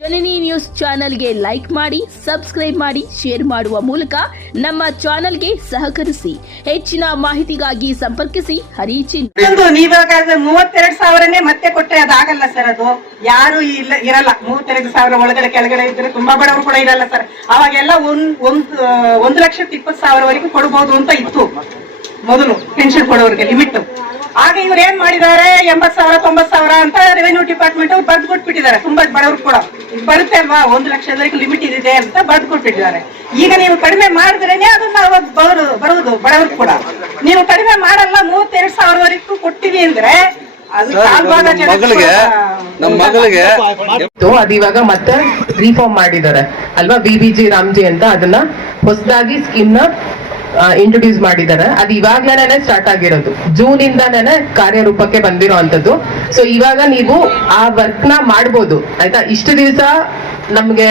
ಜನನಿ news ಚಾನೆಲ್ಗೆ like ಮಾಡಿ, subscribe ಮಾಡಿ, ಶೇರ್ ಮಾಡುವ ಮೂಲಕ ನಮ್ಮ ಚಾನೆಲ್ಗೆ ಸಹಕರಿಸಿ. ಹೆಚ್ಚಿನ ಮಾಹಿತಿಗಾಗಿ ಸಂಪರ್ಕಿಸಿ ಹರಿಚಿನ್. ನೀವಾಗ 32,000ನೇ ಮತ್ತೆ ಕೊಟ್ಟರೆ ಅದಾಗಲ್ಲ ಸರ್. ಅದು ಯಾರು ಇರಲ್ಲ. 32,000 ಒಳಗಡೆ ಕೆಳಗಡೆ ಇದ್ರೆ ತುಂಬಾ ಬಡವರು ಕೂಡ ಇರಲ್ಲ ಸರ್. ಅವಾಗೆಲ್ಲ 1,20,000ವರೆಗೂ ಕೊಡಬಹುದು ಅಂತ ಇತ್ತು ಮೊದಲು ಪೆನ್ಷನ್ ಕೊಡೋರಿಗೆ ಲಿಮಿಟ್. ಆಗ ಇವ್ರು ಏನ್ ಮಾಡಿದ್ದಾರೆ, 80,000 90,000 ಅಂತ ರೆವೆನ್ಯೂ ಡಿಪಾರ್ಟ್ಮೆಂಟ್ ಅವ್ರು ಬರ್ದು ಕೊಟ್ಬಿಟ್ಟಿದ್ದಾರೆ. ತುಂಬಾ ಬಡವರು ಕೂಡ ಬರುತ್ತೆ ಅಲ್ವಾ, 1,00,000 ಲಿಮಿಟ್ ಇದೆ ಅಂತ ಬರ್ದು ಕೊಟ್ಬಿಟ್ಟಿದ್ದಾರೆ. ಈಗ ನೀವು ಕಡಿಮೆ ಮಾಡಿದ್ರೇನೆ ಅದನ್ನ ಬರುವುದು ಬಡವರು ಕೂಡ. ನೀವು ಕಡಿಮೆ ಮಾಡಲ್ಲ, 32,000ವರೆಗೂ ಕೊಟ್ಟಿವಿ ಅಂದ್ರೆ ಅದಿವಾಗ ಮತ್ತೆ ರಿಫಾರ್ಮ್ ಮಾಡಿದ್ದಾರೆ ಅಲ್ವಾ, BBG ರಾಮ್ಜಿ ಅಂತ. ಅದನ್ನ ಹೊಸದಾಗಿ ಸ್ಕೀಮ್ ನ ಇಂಟ್ರೊಡ್ಯೂಸ್ ಮಾಡಿದ್ದಾರೆ. ಅದು ಇವಾಗ್ಲೇನೆ ಸ್ಟಾರ್ಟ್ ಆಗಿರೋದು, ಜೂನ್ ಇಂದಾನೇ ಕಾರ್ಯರೂಪಕ್ಕೆ ಬಂದಿರೋ ಅಂತದ್ದು. ಸೊ ಇವಾಗ ನೀವು ಆ ವರ್ಕ್ ನ ಮಾಡ್ಬೋದು ಆಯ್ತಾ. ಇಷ್ಟು ದಿವಸ ನಮ್ಗೆ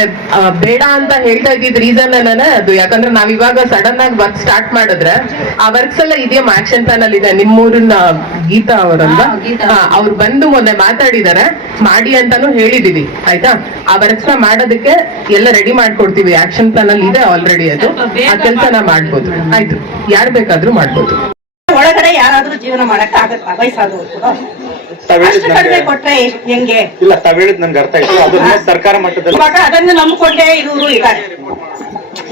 ಬೇಡ ಅಂತ ಹೇಳ್ತಾ ಇದ್ದಿದ್ ರೀಸನ್ ಅದು, ಯಾಕಂದ್ರೆ ನಾವ್ ಇವಾಗ ಸಡನ್ ಆಗಿ ವರ್ಕ್ ಸ್ಟಾರ್ಟ್ ಮಾಡಿದ್ರೆ ಆ ವರ್ಕ್ಸ್ ಎಲ್ಲ ಇದೆಯಮ್ಮ, ಆಕ್ಷನ್ ಪ್ಲಾನ್ ಅಲ್ಲಿ ಇದೆ. ನಿಮ್ಮೂರಿನ ಗೀತಾ ಅವರಲ್ಲ, ಅವ್ರು ಬಂದು ಮೊನ್ನೆ ಮಾತಾಡಿದಾರೆ, ಮಾಡಿ ಅಂತಾನು ಹೇಳಿದೀವಿ ಆಯ್ತಾ. ಆ ವರ್ಕ್ಸ್ ನ ಮಾಡೋದಕ್ಕೆ ಎಲ್ಲ ರೆಡಿ ಮಾಡ್ಕೊಡ್ತೀವಿ, ಆಕ್ಷನ್ ಪ್ಲಾನ್ ಅಲ್ಲಿ ಇದೆ ಆಲ್ರೆಡಿ. ಅದು ಆ ಕೆಲ್ಸನ ಮಾಡ್ಬೋದು ಆಯ್ತು, ಯಾರು ಬೇಕಾದ್ರೂ ಮಾಡ್ಬೋದು. ಒಳಗಡೆ ಯಾರಾದ್ರೂ ಜೀವನ ಮಾಡಕ್ ಆಗತ್ತ ವಯಸ್ಸಾದವರು ಕೂಡ ಕಡಿಮೆ ಕೊಟ್ರೆ ಹೆಂಗೆ? ಇಲ್ಲ, ತಾವ್ ಹೇಳಿದ್ ನನ್ಗೆ ಅರ್ಥ ಆಯ್ತು. ಅದನ್ನ ಸರ್ಕಾರ ಮಟ್ಟದಲ್ಲಿ ಇವಾಗ ಅದನ್ನ ನಂಬ್ಕೊಂಡೇ ಇರೋರು ಇದ್ದಾರೆ.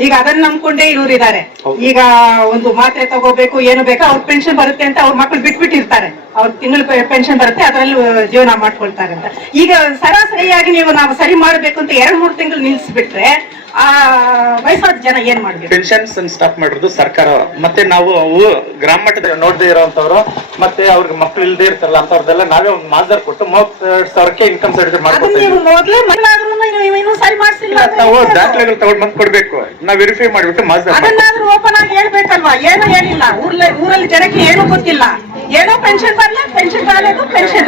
ಈಗ ಅದನ್ನ ನಂಬ್ಕೊಂಡೇ ಇರೋರು ಇದ್ದಾರೆ. ಈಗ ಒಂದು ಮಾತ್ರೆ ತಗೋಬೇಕು, ಏನು ಬೇಕಾ, ಅವ್ರ ಪೆನ್ಷನ್ ಬರುತ್ತೆ ಅಂತ ಅವ್ರ ಮಕ್ಕಳು ಬಿಟ್ಬಿಟ್ಟಿರ್ತಾರೆ. ಅವ್ರ ತಿಂಗಳು ಪೆನ್ಷನ್ ಬರುತ್ತೆ, ಅದರಲ್ಲಿ ಜೀವನ ಮಾಡ್ಕೊಳ್ತಾರೆ ಅಂತ. ಈಗ ಸರಾಸರಿಯಾಗಿ ನಾವು ಸರಿ ಮಾಡ್ಬೇಕು ಅಂತ 2-3 ತಿಂಗಳು ನಿಲ್ಸ್ಬಿಟ್ರೆ ಆ ವಯಸ್ಸಾದ ಜನ ಏನ್ ಮಾಡ್ಬೇಕು? ಪೆನ್ಷನ್ಸ್ ಸ್ಟಾಪ್ ಮಾಡಿರೋದು ಸರ್ಕಾರ. ಮತ್ತೆ ನಾವು ಗ್ರಾಮ ಮಟ್ಟದಲ್ಲಿ ನೋಡದೇ ಇರೋಂತವ್ರು, ಮತ್ತೆ ಅವ್ರಿಗೆ ಮಕ್ಳು ಇಲ್ದೇ ಇರ್ತಾರಲ್ಲ ಅಂತವ್ರದೆಲ್ಲ ನಾವೇ ಒಂದು ಮಾರ್ಗದರ್ ಕೊಟ್ಟು 32,000ಕ್ಕೆ ಇನ್ಕಮ್ ಸರ್ಟಿಫಿಕೇಟ್ ಮಾಡ್ಕೊಡ್ತೀವಿ. ಸರಿ ಮಾಡ್ಸಿಲ್ಲ, ನಾವು ದಾಖಲೆಗಳು ತಗೊಂಡ್ ಬಂದ್ ಕೊಡ್ಬೇಕು, ನಾವ್ ವೆರಿಫೈ ಮಾಡ್ಬಿಟ್ಟು ಅದನ್ನಾದ್ರೂ ಓಪನ್ ಆಗಿ ಹೇಳ್ಬೇಕಲ್ವಾ. ಏನು ಹೇಳಿಲ್ಲ, ಊರಲ್ಲಿ ಜನಕ್ಕೆ ಏನು ಗೊತ್ತಿಲ್ಲ. ಏನೋ ಪೆನ್ಷನ್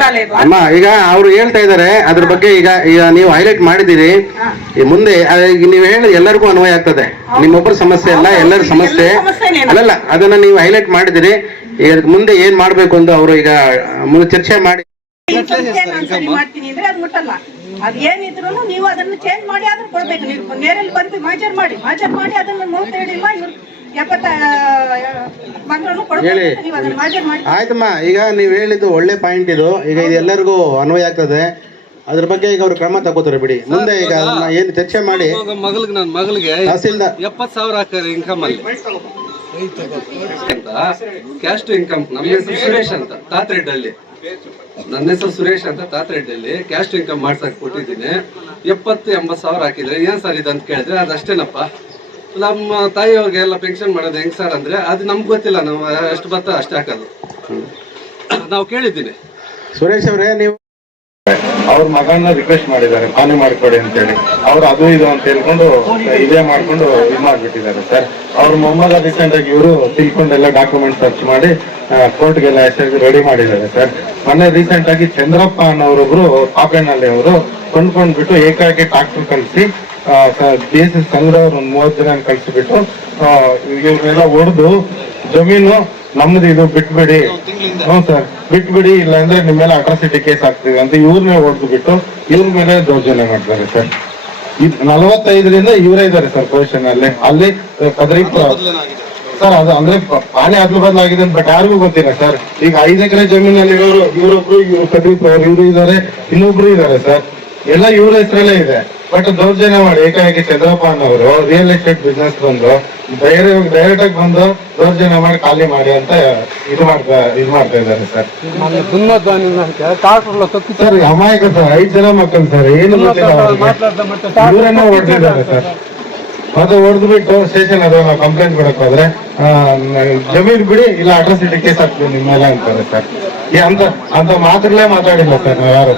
ರಾలేదు. ಅಮ್ಮ, ಈಗ ಅವ್ರು ಹೇಳ್ತಾ ಇದಾರೆ ಅದ್ರ ಬಗ್ಗೆ. ಈಗ ನೀವು ಹೈಲೈಟ್ ಮಾಡಿದಿರಿ, ಮುಂದೆ ನೀವು ಹೇಳಿ ಎಲ್ಲರಿಗೂ ಅನ್ವಯ ಆಗ್ತದೆ. ನಿಮ್ಮೊಬ್ಬರ ಸಮಸ್ಯೆ ಅಲ್ಲ, ಎಲ್ಲರ ಸಮಸ್ಯೆ ಅಲ್ಲಲ್ಲ. ಅದನ್ನ ನೀವು ಹೈಲೈಟ್ ಮಾಡಿದಿರಿ. ಈಗ ಮುಂದೆ ಏನ್ ಮಾಡ್ಬೇಕು ಅಂತ ಅವರು ಈಗ ಮುಂದೆ ಚರ್ಚೆ ಮಾಡಿ ಮಾಡ್ತೀನಿ ಅಂದ್ರೆ ಅದು ಮುಟ್ಟಲ್ಲ. ಅದೇನಿದ್ರು ನೀವು ಅದನ್ನ ಚೇಂಜ್ ಮಾಡಿ ಅದನ್ನ ಕೊಡ್ಬೇಕು. ನೀವು ನೇರಲ್ಲಿ ಬಂದು ಮಾಜರ್ ಮಾಡಿ ಅದನ್ನ 37 ಆಯ್ತಮ್ಮ. ಈಗ ನೀವ್ ಹೇಳಿದ್ದು ಒಳ್ಳೆ ಪಾಯಿಂಟ್ ಇದು. ಈಗ ಇದು ಎಲ್ಲರಿಗೂ ಅನ್ವಯ ಆಗ್ತದೆ. ಅದ್ರ ಬಗ್ಗೆ ಈಗ ಅವ್ರು ಕ್ರಮ ತಗೋತಾರೆ ಬಿಡಿ. ಮುಂದೆ ಈಗ ಏನ್ ಚರ್ಚೆ ಮಾಡಿ ನನ್ನ ಮಗಳಿಗೆ 70,000 ಹಾಕ್ತಾರೆ ಇನ್ಕಮ್ ಅಲ್ಲಿ, ಕ್ಯಾಸ್ಟ್ ಇನ್ಕಮ್. ನಮ್ಮ ಹೆಸರು ಸುರೇಶ್ ಅಂತ ತಾತ್ರೆಡ್ಡಲ್ಲಿ, ಕ್ಯಾಸ್ಟ್ ಇನ್ಕಮ್ ಮಾಡ್ಸಕ್ ಕೊಟ್ಟಿದ್ದೀನಿ. 70-80,000 ಹಾಕಿದ್ರೆ ಏನ್ ಸರ್ ಇದಂತ ಕೇಳಿದ್ರೆ ಅದಷ್ಟೇನಪ್ಪ, ನಮ್ಮ ತಾಯಿಯವ್ರಿಗೆಲ್ಲ ಪೆನ್ಷನ್ ಮಾಡೋದು ಹೆಂಗ್ ಸರ್ ಅಂದ್ರೆ ಅದು ನಮ್ಗೆ ಗೊತ್ತಿಲ್ಲ, ನಾವು ಎಷ್ಟು ಬರ್ತಾ ಅಷ್ಟೇ ಹಾಕೋದು. ನಾವು ಕೇಳಿದ್ದೀನಿ. ಸುರೇಶ್ ಅವರೇ, ನೀವು ಅವ್ರ ಮಗನ ರಿಕ್ವೆಸ್ಟ್ ಮಾಡಿದ್ದಾರೆ ಪಾನಿ ಮಾಡಿಕೊಡಿ ಅಂತೇಳಿ. ಅವ್ರು ಅದು ಇದು ಅಂತ ಹೇಳ್ಕೊಂಡು ಇದೇ ಮಾಡ್ಕೊಂಡು ಇದು ಮಾಡ್ಬಿಟ್ಟಿದ್ದಾರೆ ಸರ್. ಅವ್ರ ಮೊಮ್ಮಗ ರೀಸೆಂಟ್ ಆಗಿ ಇವರು ತಿಳ್ಕೊಂಡೆಲ್ಲ ಡಾಕ್ಯುಮೆಂಟ್ ಸರ್ಚ್ ಮಾಡಿ ಕೋರ್ಟ್ಗೆಲ್ಲ ರೆಡಿ ಮಾಡಿದ್ದಾರೆ ಸರ್. ಮೊನ್ನೆ ರೀಸೆಂಟ್ ಆಗಿ ಚಂದ್ರಪ್ಪ ಅನ್ನೋರೊಬ್ರು ಪಾಪೇನಹಳ್ಳಿ ಅವರು ಕೊಂಡ್ಕೊಂಡ್ಬಿಟ್ಟು ಏಕಾಏಕಿ ಟ್ರಾಕ್ಟರ್ ಕಳಿಸಿ BSS ಸಂಘದವ್ರು ಒಂದು 30 ಜನ ಕಳಿಸಿಬಿಟ್ಟು ಇವ್ರನ್ನೆಲ್ಲ ಹೊಡೆದು ಜಮೀನು ನಮ್ದು ಇದು ಬಿಟ್ಬಿಡಿ, ಹ್ಞೂ ಸರ್ ಬಿಟ್ಬಿಡಿ, ಇಲ್ಲ ಅಂದ್ರೆ ನಿಮ್ಮ ಮೇಲೆ ಅಟ್ರಾಸಿಟಿ ಕೇಸ್ ಆಗ್ತೀವಿ ಅಂತ ಇವ್ರನ್ನೇ ಹೊಡೆದು ಬಿಟ್ಟು ಇವ್ರ ಮೇಲೆ ದೌರ್ಜನ್ಯ ಮಾಡ್ತಾರೆ ಸರ್. 45ರಿಂದ ಇವರೇ ಇದ್ದಾರೆ ಸರ್ ಪೊಸಿಷನ್ ಅಲ್ಲಿ ಕದ್ರಿ ಸರ್. ಅದು ಅಂದ್ರೆ ಪಾನಿ ಅದ್ಲು ಬದಲಾಗಿದೆ ಬಟ್ ಯಾರಿಗೂ ಗೊತ್ತಿಲ್ಲ ಸರ್. ಈಗ 5 ಎಕರೆ ಜಮೀನಲ್ಲಿ ಇವರೊಬ್ರು ಕದ್ರಿ ಇವರು ಇದ್ದಾರೆ, ಇನ್ನೊಬ್ರು ಇದ್ದಾರೆ ಸರ್. ಎಲ್ಲ ಇವ್ರ ಹೆಸರಲ್ಲೇ ಇದೆ. ಬಟ್ ದೌರ್ಜನ್ಯ ಮಾಡಿ ಏಕಾಏಕಿ ಚಂದ್ರಪ್ಪ ಅನ್ನೋರು ರಿಯಲ್ ಎಸ್ಟೇಟ್ ಬಿಸ್ನೆಸ್ ಬಂದು ಡೈರೆಕ್ಟ್ ಆಗಿ ಬಂದು ದೌರ್ಜನ್ಯ ಮಾಡಿ ಖಾಲಿ ಮಾಡಿ ಅಂತ ಇದು ಮಾಡ್ತಾ ಇದ್ದಾರೆ ಸರ್. ಸರ್ ಅಮಾಯಕ ಸರ್, 5 ಜನ ಮಕ್ಕಳು ಸರ್, ಏನು ಇವರನ್ನ ಹೊಡೆದಿದ್ದಾರೆ ಸರ್. ಮತ್ತೆ ಹೊಡೆದು ಬಿಟ್ಟು ಸ್ಟೇಷನ್ ಅದು ನಾವು ಕಂಪ್ಲೇಂಟ್ ಕೊಡಕ್ ಹೋದ್ರೆ ಜಮೀನ್ ಬಿಡಿ, ಇಲ್ಲ ಅಟ್ರಾಸಿಟಿ ಕೇಸ್ ಹಾಕ್ತೀವಿ ನಿಮ್ಮ ಮೇಲೆ ಅಂತಾರೆ ಸರ್. ಅಂತ ಮಾತುಗಳೇ ಮಾತಾಡಿಲ್ಲ ಸರ್ ನಾವು ಯಾರು.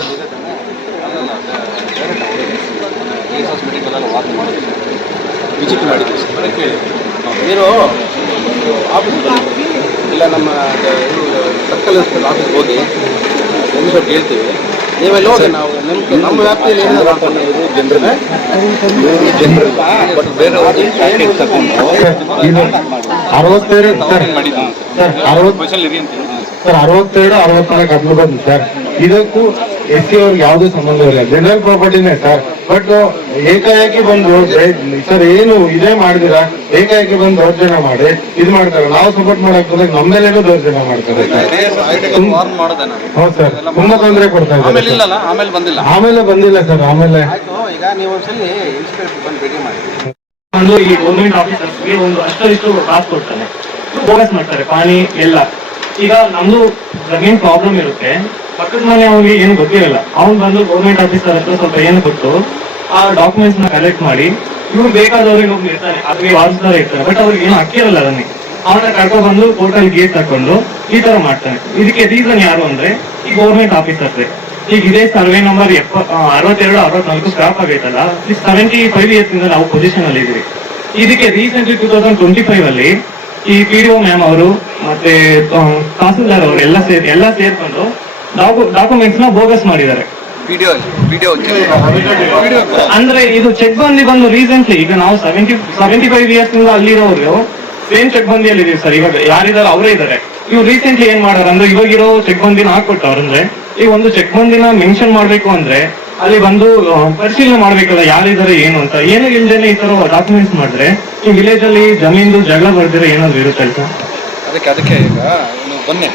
ವಿಸಿಟ್ ಮಾಡಿದ್ವಿ ಸರ್. ನೀರು ಆಫೀಸ್ ಇಲ್ಲ, ನಮ್ಮ ಸರ್ಕಲ್ ಆಫೀಸ್ಗೆ ಹೋಗಿ ಒಂದು ಹೇಳ್ತೀವಿ, ನೀವೆಲ್ಲ ಹೋಗಿ ನಾವು ನಮ್ಮ ವ್ಯಾಪ್ತಿಯಲ್ಲಿ ಏನಾದ್ರು ಜನರನ್ನ ಬಟ್ ಬೇರೆ 62 ಸರ್ 62 64 ಬಂದು ಸರ್. ಇದಕ್ಕೂ SC ಅವ್ರಿಗೆ ಯಾವುದೇ ಸಂಬಂಧ ಇಲ್ಲ, ಜನರಲ್ ಪ್ರಾಪರ್ಟಿನೇ ಸರ್. ಬಟ್ ಏಕಾಏಕಿ ಬಂದು ಸರ್ ಏನು ಇದೇ ಮಾಡಿದಿರಾ, ಏಕಾಏಕಿ ಬಂದು ದೌರ್ಜನ್ಯ ಮಾಡಿ ಇದು ಮಾಡ್ತಾರೆ. ನಾವು ಸಪೋರ್ಟ್ ಮಾಡಕ್ ಬಂದಾಗ ನಮ್ಮ ಮೇಲೇನೂ ದೌರ್ಜನ್ಯ ಮಾಡ್ತಾರೆ ಸರ್. ಹೌದು ಸರ್, ತುಂಬಾ ತೊಂದರೆ ಕೊಡ್ತಾ ಇದ್ದಾರೆ. ಆಮೇಲೆ ಬಂದಿಲ್ಲ ಸರ್. ಆಮೇಲೆ ಈಗ ನೀವು ಒಂದ್ಸಲಿ ಇನ್ಸ್ಪೆಕ್ಟರ್ ಬಂದು ಭೇಟಿ ಮಾಡಿ. ಇಲ್ಲಿ ಗೌರ್ಮೆಂಟ್ ಆಫೀಸರ್ಸ್ಗೆ ಒಂದು ಅಷ್ಟು ಕಾಸು ಕೊಡ್ತಾನೆ, ಬೋಗಸ್ ಮಾಡ್ತಾರೆ ಪಾನಿ ಎಲ್ಲ. ಈಗ ನಮ್ದು ಜಮೀನ್ ಪ್ರಾಬ್ಲಮ್ ಇರುತ್ತೆ, ಪಕ್ಕದ ಮನೆ ಅವ್ರಿಗೆ ಏನು ಗೊತ್ತಿರಲ್ಲ, ಅವ್ನು ಬಂದು ಗೌರ್ಮೆಂಟ್ ಆಫೀಸರ್ ಹತ್ರ ಸ್ವಲ್ಪ ಏನು ಕೊಟ್ಟು ಆ ಡಾಕ್ಯುಮೆಂಟ್ಸ್ ನ ಕಲೆಕ್ಟ್ ಮಾಡಿ ಇವ್ರು ಬೇಕಾದವ್ರಿಗೆ ಒಬ್ರು ಇರ್ತಾನೆ, ಅದ್ರಿಗೆ ವಾರಸ್ದಾರ ಇರ್ತಾರೆ, ಬಟ್ ಅವ್ರಿಗೆ ಏನು ಹಾಕಿರಲ್ಲ ಅದನ್ನೇ. ಅವನ್ನ ಕರ್ಕೊಂಡು ಬಂದು ಕೋರ್ಟಲ್ಲಿ ಕೇಸ್ ತಕೊಂಡು ಈ ತರ ಮಾಡ್ತಾನೆ. ಇದಕ್ಕೆ ರೀಸನ್ ಯಾರು ಅಂದ್ರೆ ಈ ಗೌರ್ಮೆಂಟ್ ಆಫೀಸರ್ಸ್. ಈಗ ಇದೇ ಸರ್ವೆ ನಂಬರ್ 62, 64 ಸ್ಕ್ರಾಪ್ ಆಗೈತಲ್ಲ, 75 ಇಯರ್ಸ್ ಇಂದ ನಾವು ಪೊಸಿಷನ್ ಅಲ್ಲಿ ಇದೀವಿ. ಇದಕ್ಕೆ ರೀಸೆಂಟ್ಲಿ 2025 ಅಲ್ಲಿ ಈ PDO ಮ್ಯಾಮ್ ಅವರು ಮತ್ತೆ ತಹಸೀಲ್ದಾರ್ ಅವರು ಎಲ್ಲ ಸೇರ್ಕೊಂಡು ಡಾಕ್ಯುಮೆಂಟ್ಸ್ ನ ಬೋಗಸ್ ಮಾಡಿದ್ದಾರೆ. ಅಂದ್ರೆ ಇದು ಚೆಕ್ ಬಂದು ರೀಸೆಂಟ್ಲಿ ಈಗ ನಾವು 75 ಇಯರ್ಸ್ ಇಂದ ಅಲ್ಲಿರೋರು ಸೇಮ್ ಚೆಕ್ ಬಂದಿಯಲ್ಲಿ ಇದೀವಿ ಸರ್. ಇವಾಗ ಯಾರಿದಾರೆ ಅವರೇ ಇದಾರೆ. ಇವ್ರು ರೀಸೆಂಟ್ಲಿ ಏನ್ ಮಾಡಾರ ಅಂದ್ರೆ ಇವಾಗಿರೋ ಚೆಕ್ ಬಂದಿನ ಹಾಕೊಟ್ಟವ್ರಂದ್ರೆ ಈಗ ಒಂದು ಚೆಕ್ ಬಂದಿನ ಮೆನ್ಷನ್ ಮಾಡ್ಬೇಕು ಅಂದ್ರೆ ಅಲ್ಲಿ ಬಂದು ಪರಿಶೀಲನೆ ಮಾಡ್ಬೇಕಲ್ಲ ಯಾರಿದ್ದಾರೆ ಏನು ಅಂತ. ಏನು ಇಲ್ದೇನೆ ಈ ತರ ಡಾಕ್ಯುಮೆಂಟ್ಸ್ ಮಾಡಿದ್ರೆ ಈ ವಿಲೇಜ್ ಅಲ್ಲಿ ಜಮೀನ್ದು ಜಗಳ ಬರ್ದಿರ ಏನಾದ್ರು ಇರುತ್ತೆ ಸರ್. ಅದಕ್ಕೆ ಈಗ ಬನ್ನಿ